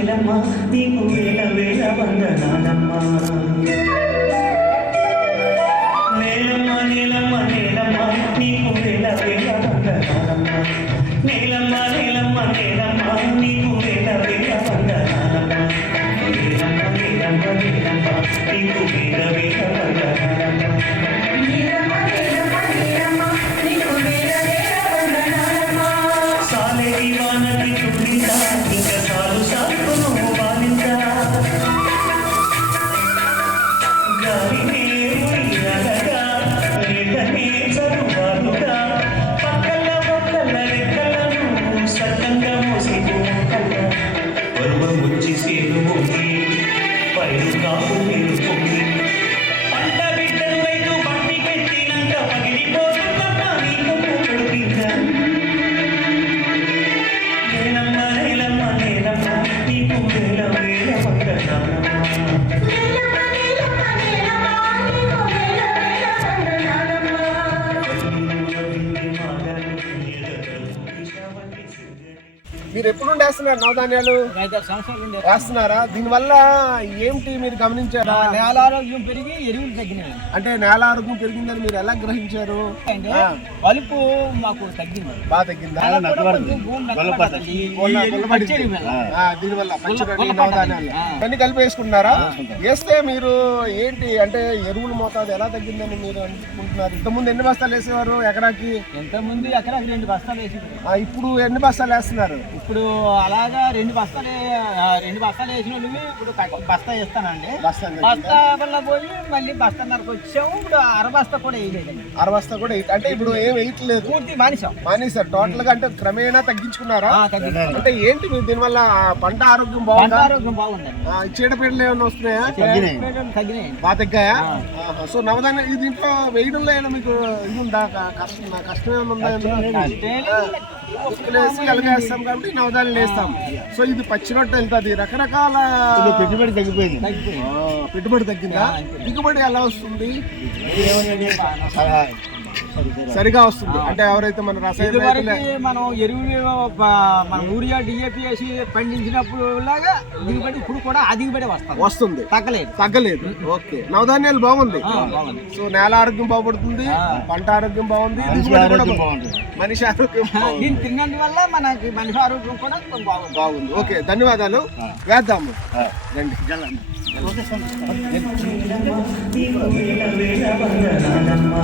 నీలమ్మ నీకు వేల వేల వందనాలమ్మ నీలమ్మ నీలమ్మ నీలమ్మ నీకు వేల వేల వందనాలమ్మ నీలమ్మ నీలమ్మ నీలమ్మ నీకు వేల వేల వందనాలమ్మ నీలమ్మ నీలమ్మ నీలమ్మ నీకు వేల వేల వందనాలమ్మ సాలేగి వానకి చుట్టిందా ఇంకా సాలు సాకును వాలిందా గాలినే ఉయ్యాలగా రేటనే చదువాలుగా పక్కల పక్కల రెక్కలను సత్తంగా మోసిపోకల్లా పరువం వచ్చి సేను మోగి పైరు కాపు మీరు పొంగి పంట బిడ్డలు రైతు బట్టి పెట్టినంత పగిలిపోతుందన్న నీకు కడుపిందా నీలమ్మ నీలమ్మ నీలమ్మ నీకు వేల వేల వందనాలమ్మ మీరు ఎప్పుడు నుండి వేస్తున్నారు నవధాన్యాలు? 5 సంవత్సరాల నుండి వేస్తున్నారా? దీనివల్ల ఏంటి మీరు గమనించారా? నేల ఆరోగ్యం పెరిగి ఎరువులు తగ్గినాయి. అంటే నేల ఆరోగ్యం పెరిగిందని మీరు ఎలా గ్రహించారు? అంటే వలుపు మాకు తగ్గింది, బాగా తగ్గిందా? దీనివల్ల పచ్చిరొట్టి నవధాన్యాలు అన్ని కలిపి వేసుకుంటున్నారా? వేస్తే మీరు ఏంటి అంటే ఎరువుల మోతాదు ఎలా తగ్గిందని మీరు అనుకుంటున్నారు? ఇంతకుముందు ఎన్ని బస్తాలు వేసేవారు ఎకరాకి? ఎంతమంది ఎకరాకి 2 బస్తాలు వేసి, ఇప్పుడు ఎన్ని బస్తాలు వేస్తున్నారు? ఇప్పుడు అలాగా 2 బస్తాలు వేసిన వాళ్ళవి ఇప్పుడు బస్తా వేస్తానండి. బస్తా వల్ల పోయి మళ్ళీ బస్తాన్నరకు వచ్చాము. ఇప్పుడు 6 బస్తా కూడా వేయలేదండి. 6 బస్తా కూడా అంటే ఇప్పుడు ఏం వేయట్లేదు, పూర్తి మానేశారు టోటల్ గా. అంటే క్రమేణా తగ్గించుకున్నారా? అంటే ఏంటి మీరు దీనివల్ల పంట ఆరోగ్యం బాగుందా? ఆరోగ్యం బాగుందండి. చీడపీడలు ఏమైనా వస్తున్నాయా? తగ్గినాయి, బాగా తగ్గాయా? సో నవధాన్యం దీంట్లో వేయడంలో ఏమైనా మీకు ఇది ఉందా? కష్టం ఏమైనా వేస్తాం కాబట్టి నవధాన్యాలు వేస్తాం. సో ఇది పచ్చి రొట్టె వెళ్తుంది. రకరకాల పెట్టుబడి తగ్గిపోయింది. పెట్టుబడి తగ్గిందా? దిగుబడి ఎలా వస్తుంది? సరిగా వస్తుంది. అంటే ఎవరైతే మన రసాయన మనం ఎరువులు మన యూరియా డిఏపి వేసి పండించినప్పుడు లాగా దిగుబడి ఇప్పుడు కూడా ఆ దిగుబడి వస్తుంది, తగ్గలేదు. ఓకే, నవధాన్యాలు బాగుంది. సో నేల ఆరోగ్యం బాగుపడుతుంది, పంట ఆరోగ్యం బాగుంది, మనిషి ఆరోగ్యం దీన్ని తిన్నందువల్ల మనకి మనిషి ఆరోగ్యం కూడా బాగుంది. ఓకే, ధన్యవాదాలు. వేద్దాము రండి. నీకు వేల వేల వందనాలమ్మ